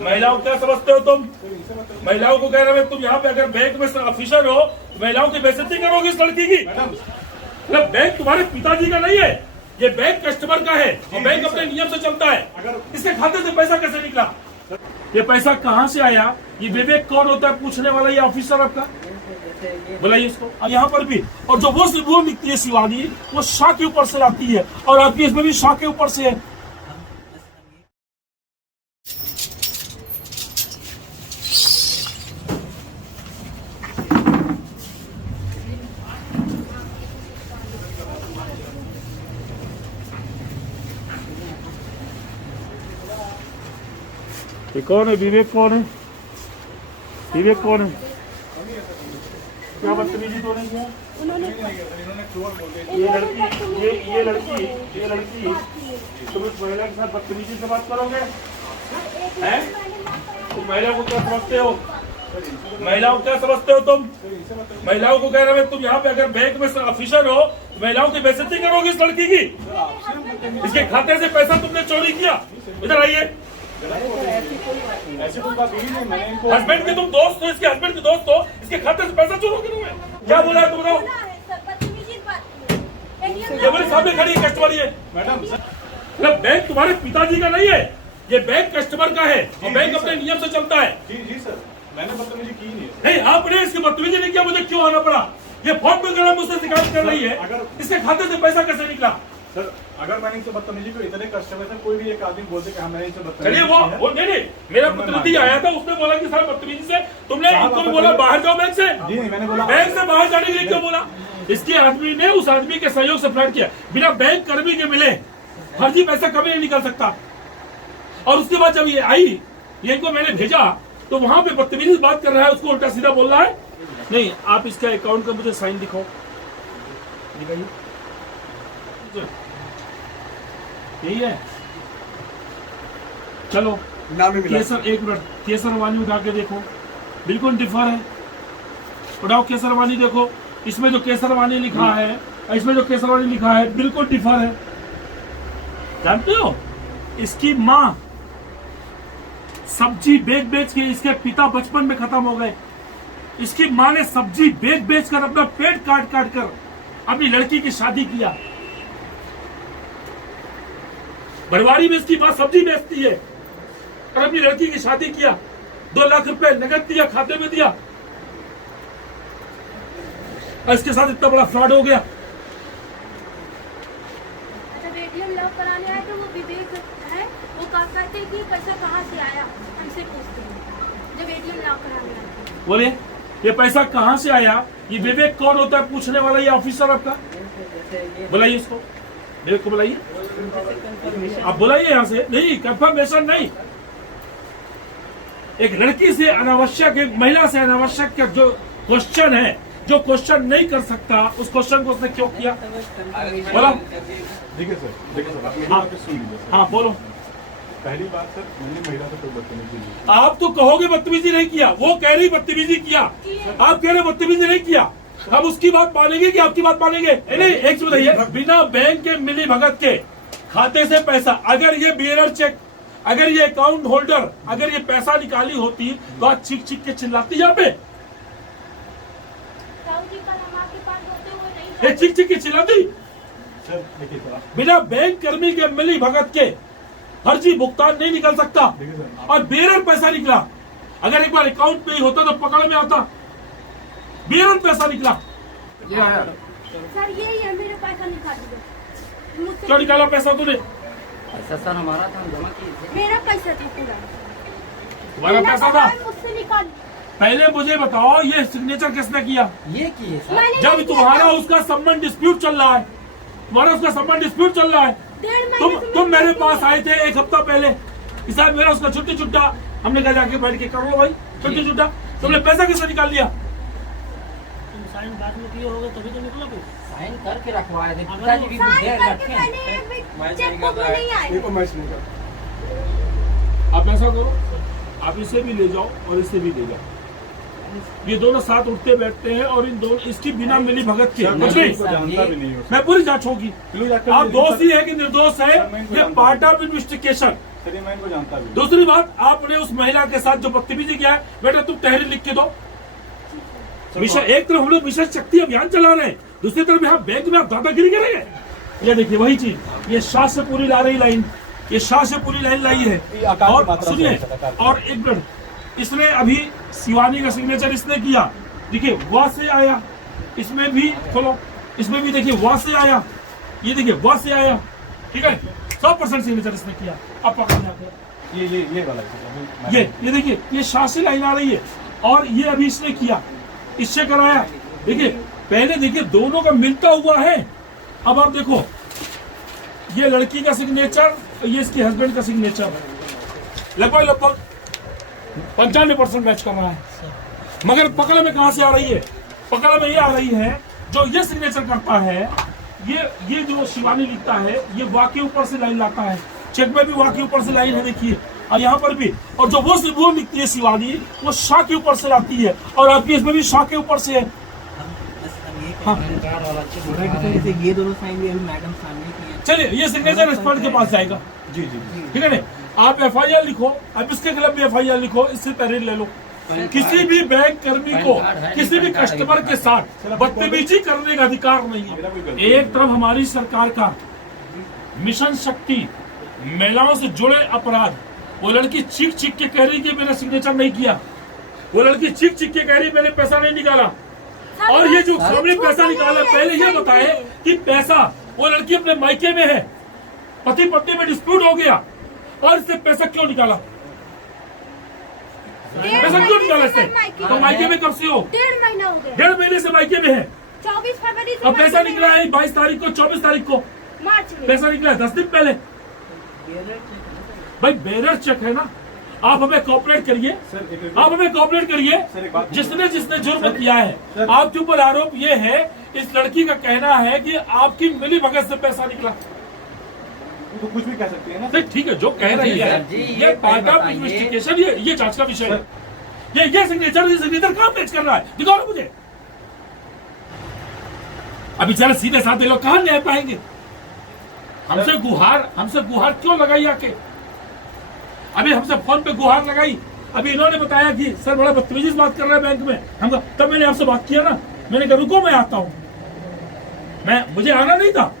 महिलाओं क्या समझते हो तुम? महिलाओं को कह रहे हो तुम यहाँ पे अगर बैंक में ऑफिसर हो तो महिलाओं की बेइज्जती करोगे इस लड़की की? मतलब बैंक तुम्हारे पिताजी का नहीं है, ये बैंक कस्टमर का है और बैंक अपने नियम से चलता है। इसके खाते से पैसा कैसे निकला? ये पैसा कहाँ से आया? ये विवेक कौन होता है पूछने वाला? ये ऑफिसर आपका, बुलाइए इसको। और यहाँ पर भी, और जो वो निकलती है शिवानी, वो शाह के ऊपर से आती है और आपकी इसमें भी शाह के ऊपर से है। ये कौन है? विवेक कौन है? विवेक कौन है? क्या बदतमीजी तो नहीं किया? ये लड़की तुम इस महिला के साथ बदतमीजी से बात करोगे? हैं? तुम महिला को क्या समझते हो? महिलाओं को क्या समझते हो तुम? महिलाओं को कह रहे हो तुम यहाँ पे अगर बैंक में ऑफिसर हो तो महिलाओं की बेइज्जती करोगे इस लड़की की? इसके खाते से पैसा तुमने चोरी किया। इधर आइए। हस्बैंड के तुम दोस्त हो, इसके हस्बैंड के दोस्त हो, इसके खाते से पैसा चोरी करोगे? क्या बोला है तुमने? ये मेरे सामने खड़ी है कस्टमर, ये मैडम। मतलब बैंक तुम्हारे पिताजी का नहीं है, ये बैंक कस्टमर का है और बैंक अपने नियम से चलता है। जी सर, मैंने बदतमीजी की नहीं। नहीं, आपने इसकी बदतमीजी नहीं किया, मुझे क्यों आना पड़ा? ये फोन पे गलत मुझसे शिकायत कर रही है, इसके खाते से पैसा कैसे निकला? सर, अगर मैंने इनसे बदतमीजी को, इतने कस्टमर से कोई भी एक आदमी बोलते कि मैंने इनसे बदतमीजी चलिए वो नहीं, मेरा प्रतिनिधि आया था, उसने बोला कि सर बदतमीजी से तुमने इनको भी बोला बाहर जाओ बैंक से। जी नहीं, मैंने बोला बैंक से बाहर जाने के लिए क्यों बोला? इसके आदमी ने उस आदमी के सहयोग से फ्लर्ट किया, बिना बैंक कर्मी के मिले फर्जी पैसा कभी नहीं निकल सकता। और उसके बाद जब ये आई, ये इनको मैंने भेजा तो वहां पे बदतमीजी से बात कर रहा है, उसको उल्टा सीधा बोल रहा है। नहीं, आप इसका अकाउंट का मुझे साइन दिखाओ, दिखाइए। यही है, चलो केसर, एक मिनट, केसर वानी उठा के देखो, बिल्कुल डिफर है। उठाओ केसर वानी, देखो इसमें जो केसर वानी लिखा है, इसमें जो केसर वानी लिखा है बिल्कुल डिफर है। जानते हो, इसकी माँ सब्जी बेच बेच के, इसके पिता बचपन में खत्म हो गए। इसकी माँ ने सब्जी बेच बेच कर अपना पेट काट काट कर अपनी लड़की की शादी किया। बड़वाड़ी में इसकी माँ सब्जी बेचती है और अपनी लड़की की शादी किया। 2 लाख रुपए नगद दिया, खाते में दिया, और इसके साथ इतना बड़ा फ्रॉड हो गया। जब एटीएम लॉक कराने आए तो वो विवेक है, वो कहते हैं कि पैसा कहाँ से आया, हमसे पूछते हैं जब एटीएम लॉक कराने आए। बोले ये पैसा कहाँ से आया? ये विवेक कौन होता है पूछने वाला? ये ऑफिसर आपका, बुलाइए इसको, विवेक को बुलाइए। आप बुलाइए यहाँ से। नहीं, कंफर्मेशन नहीं। एक लड़की से अनावश्यक, एक महिला से अनावश्यक का जो क्वेश्चन है, जो क्वेश्चन नहीं कर सकता, उस क्वेश्चन को उसने क्यों किया? बोलो। देखिए सर, हाँ, हाँ बोलो। पहली बात सर, मैंने महिला से कोई बदतमीजी नहीं। आप तो कहोगे बदतमीजी नहीं किया, वो कह रही बदतमीजी किया, आप कह रहे बदतमीजी नहीं किया। हम उसकी बात मानेंगे कि आपकी बात मानेंगे? नहीं, एक चीज बताइए, बिना बैंक के मिली भगत के खाते से पैसा, अगर ये बियरर चेक, अगर ये अकाउंट होल्डर, अगर ये पैसा निकाली होती तो आज चीख चीख के चिल्लाती यहाँ पे, चीख चीख के चिल्लाती। सर देखिए सर, बिना बैंक कर्मी के मिली भगत के फर्जी भुगतान नहीं निकल सकता, और बेरर पैसा निकला। अगर एक बार अकाउंट पे ही होता तो पकड़ में आता, बेरर पैसा निकला। सर यही है, मेरे पैसा निकाल दीजिए। क्यों निकाला पैसा तूने? ऐसा सर हमारा था, हम जमा किए। मेरा पैसा था पूरा, तुम्हारा पैसा था? मुझसे निकाल। पहले मुझे बताओ, ये सिग्नेचर किसने किया? ये किए सर, जब तुम्हारा उसका संबंध डिस्प्यूट चल रहा है, तुम्हारा उसका संबंध डिस्प्यूट चल रहा है, तुम मेरे पास आए थे 1 हफ्ता पहले, साहब मेरा उसका छुट्टी छुट्टा, हमने कहा जाके बैठ के करो भाई छुट्टी छुट्टा। तुमने पैसा कैसे निकाल लिया? तुम साइन बाद में किए होगे तभी तो निकलोगे। साइन करके रखवाए थे, पिताजी भी देर रखे आप ऐसा करो, आप इसे भी ले जाओ और इसे भी ले जाओ, ये दोनों साथ उठते बैठते हैं और इन दोनों, इसकी बिना मिली भगत के कुछ नहीं, मैं पूरी जांच होगी। आप दोषी है कि निर्दोष है, ये पार्ट ऑफ इन्वेस्टिगेशन सर ये मैं इनको जानता भी हूँ। दूसरी बात, आपने उस महिला के साथ जो बदतमीजी किया है, बेटा तुम तहरीर लिख के दो। मिशन, एक तरफ हम लोग मिशन शक्ति अभियान चला रहे हैं, दूसरी तरफ यहाँ बैंक में आप दादागिरी करेंगे। ये देखिए वही चीज, ये शाह से पूरी ला रही लाइन, ये शाह से पूरी लाइन लाई है। और सुनिए, और एक मिनट, इसने अभी शिवानी का सिग्नेचर इसने किया, देखिए वह से आया, इसमें भी खोलो, इसमें भी देखिए वह से आया, ये देखिए वह से आया, ठीक है, 100% सिग्नेचर इसने किया। अब पकड़ जाते हैं, ये वाला है। ये देखिए, ये शाह से लाइन आ रही है, और ये अभी इसने किया, इससे कराया। देखिए पहले देखिए दोनों का मिलता हुआ है। अब आप देखो, ये लड़की का सिग्नेचर, ये इसके हस्बैंड का सिग्नेचर, लगभग 95% मैच कर रहा है। मगर पकड़ में कहां से आ रही है? पकड़ में ये आ रही है, जो ये सिग्नेचर करता है, ये जो शिवानी लिखता है, ये वाह के ऊपर से लाइन लाता है, चेक में भी वाह के ऊपर से लाइन है, देखिए, और यहाँ पर भी, और जो वो लिखती है शिवानी, वो शाह के ऊपर से लाती है, और आपकी इसमें भी शाह के ऊपर से है। हाँ। ये दोनों साइन भी अभी मैडम सामने की है। चलिए, ये सिग्नेचर एक्सपर्ट के पास जाएगा। जी जी ठीक है ना? आप FIR लिखो, अब इसके खिलाफ भी FIR लिखो, इससे तहरीर ले लो। किसी भी बैंक कर्मी को किसी भी कस्टमर के साथ बदतमीजी करने का अधिकार नहीं है। एक तरफ हमारी सरकार का मिशन शक्ति, महिलाओं से जुड़े अपराध, वो लड़की चीख चीख के कह रही कि मैंने सिग्नेचर नहीं किया, वो लड़की चीख चीख के कह रही मैंने पैसा नहीं निकाला, और ये जो सामने पैसा निकाला, पहले ये बताए कि पैसा, वो लड़की अपने मायके में है, पति पत्नी में डिस्प्यूट हो गया, और इससे पैसा क्यों निकाला? पैसा क्यों निकाला इससे? तो मायके में कब से हो? 1.5 महीना हो गया। 1.5 महीने से मायके में है। 24 फरवरी से अब पैसा निकला है 22 तारीख को, 24 तारीख को मार्च में। पैसा निकला है 10 दिन पहले। भाई बेरर चेक है ना, आप हमें कोऑपरेट करिए, आप हमें कोऑपरेट करिए। जिसने जिसने जुर्म किया है, आपके ऊपर आरोप ये है, इस लड़की का कहना है कि आपकी मिली भगत से पैसा निकला। तो कुछ भी कह सकती है ना। नहीं ठीक है, जो कह रही है ये पार्ट ऑफ इन्वेस्टिगेशन, ये जांच का विषय है। ये सिग्नेचर कहाँ मैच कर रहा है, दिखाओ ना मुझे। अभी चलो सीधे साधे लोग कहाँ न्याय पाएंगे? हमसे गुहार क्यों लगाई आके? अभी हमसे फोन पे गुहार लगाई, अभी इन्होंने बताया कि सर बड़ा बदतमीजी से बात कर रहे हैं बैंक में। हम तब मैंने आपसे बात किया ना, मैंने कहा रुको मैं आता हूँ, मुझे आना नहीं था,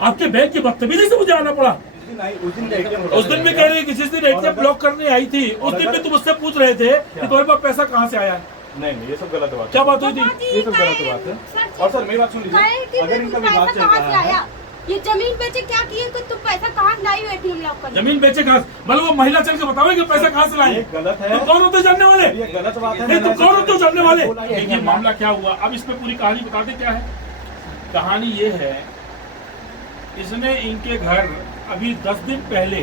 आपके बैंक की बदतमीजी से मुझे आना पड़ा। उस दिन भी कह रही कि जिस दिन ATM ब्लॉक करने आई थी, उस दिन भी तुम मुझसे पूछ रहे थे कि तुम्हारे पास पैसा कहाँ से आया है। नहीं, ये सब गलत बात है। क्या बात हुई थी? ये सब गलत बात है। और सर मेरी बात सुन लीजिए, अगर इनका विवाद चल रहा है, ये जमीन बेचे क्या किए, तुम पैसा कहाँ लाई हो ATM लॉक करने? जमीन बेचे कहाँ? मतलब वो महिला चल के बताओ कि पैसा कहाँ से लाए? ये गलत है। तो कौन होते जानने वाले? ये गलत बात है। नहीं तो कौन होते जानने वाले? देखिए मामला क्या हुआ, अब इसमें पूरी कहानी बता दे क्या है। कहानी ये है, इसने इनके घर अभी 10 दिन पहले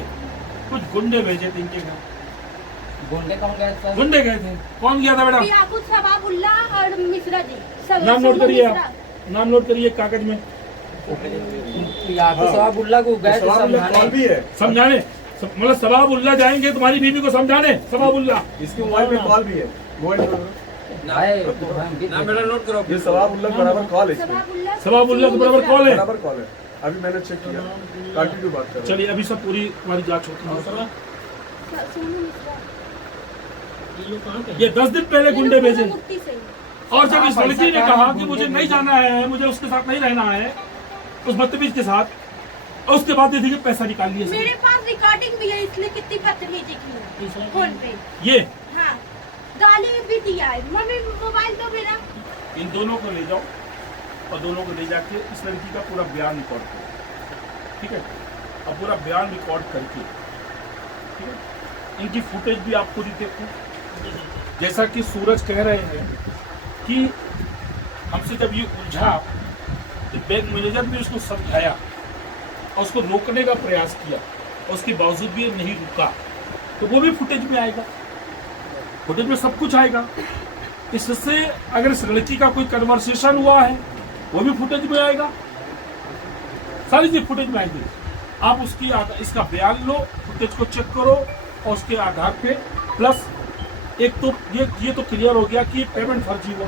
कुछ गुंडे भेजे थे इनके घर। गुंडे कौन गए सर? गुंडे गए थे। कौन गया था बेटा? याकूब सबाबुल्ला और मिश्रा जी। नाम नोट करिए, आप नाम नोट करिए कागज में। याकूब सबाबुल्ला को गए थे कॉल भी है, समझाने, मतलब सबाबुल्ला जाएंगे तुम्हारी बीवी को समझाने। सबाबुल्ला इसके मोबाइल में कॉल भी है। मेरा नोट करो। ये सवाबुल्ला बराबर कॉल है, सबाबुल्ला के बराबर कॉल है। बराबर कॉल है। अभी मैंने चेक किया, कंटिन्यू बात कर। चलिए अभी सब पूरी हमारी जांच होती है। ये 10 दिन पहले गुंडे भेजे, और जब इस लड़की ने कहा कि मुझे नहीं जाना है, मुझे उसके साथ नहीं रहना है, उस बदतमीज के साथ, और उसके बाद देखिए पैसा निकाल लिया। मेरे पास रिकॉर्डिंग भी है, इसने कितनी बदतमीजी की है फोन पे। ये हाँ, गाली भी दिया है। मम्मी मोबाइल दो मेरा। इन दोनों को ले जाओ, और दोनों को ले जाके इस लड़की का पूरा बयान रिकॉर्ड करो, ठीक है? और पूरा बयान रिकॉर्ड करके, ठीक है, इनकी फुटेज भी आपको भी देखो। जैसा कि सूरज कह रहे हैं कि हमसे जब ये उलझा, तो बैंक मैनेजर ने उसको समझाया और उसको रोकने का प्रयास किया, और उसके बावजूद भी ये नहीं रुका, तो वो भी फुटेज में आएगा। फुटेज में सब कुछ आएगा। इससे अगर इस लड़की का कोई कन्वर्सेशन हुआ है, वो भी फुटेज में आएगा। सारी चीज फुटेज में आएगी। आप उसकी इसका बयान लो, फुटेज को चेक करो, और उसके आधार पे प्लस एक तो ये तो क्लियर हो गया कि पेमेंट फर्जी हुआ।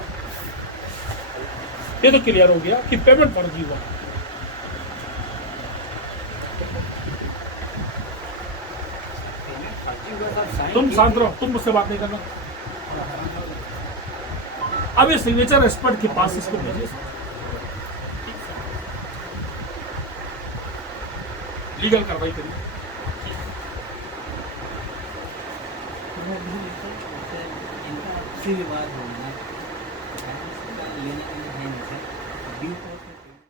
ये तो क्लियर हो गया कि पेमेंट फर्जी हुआ। तुम शांत रहो, तुम मुझसे बात नहीं करना। अब ये सिग्नेचर एक्सपर्ट के पास इसको भेजिए, लीगल कार्रवाई करिए। इनका विवाद होना लेने के लिए है नहीं सर।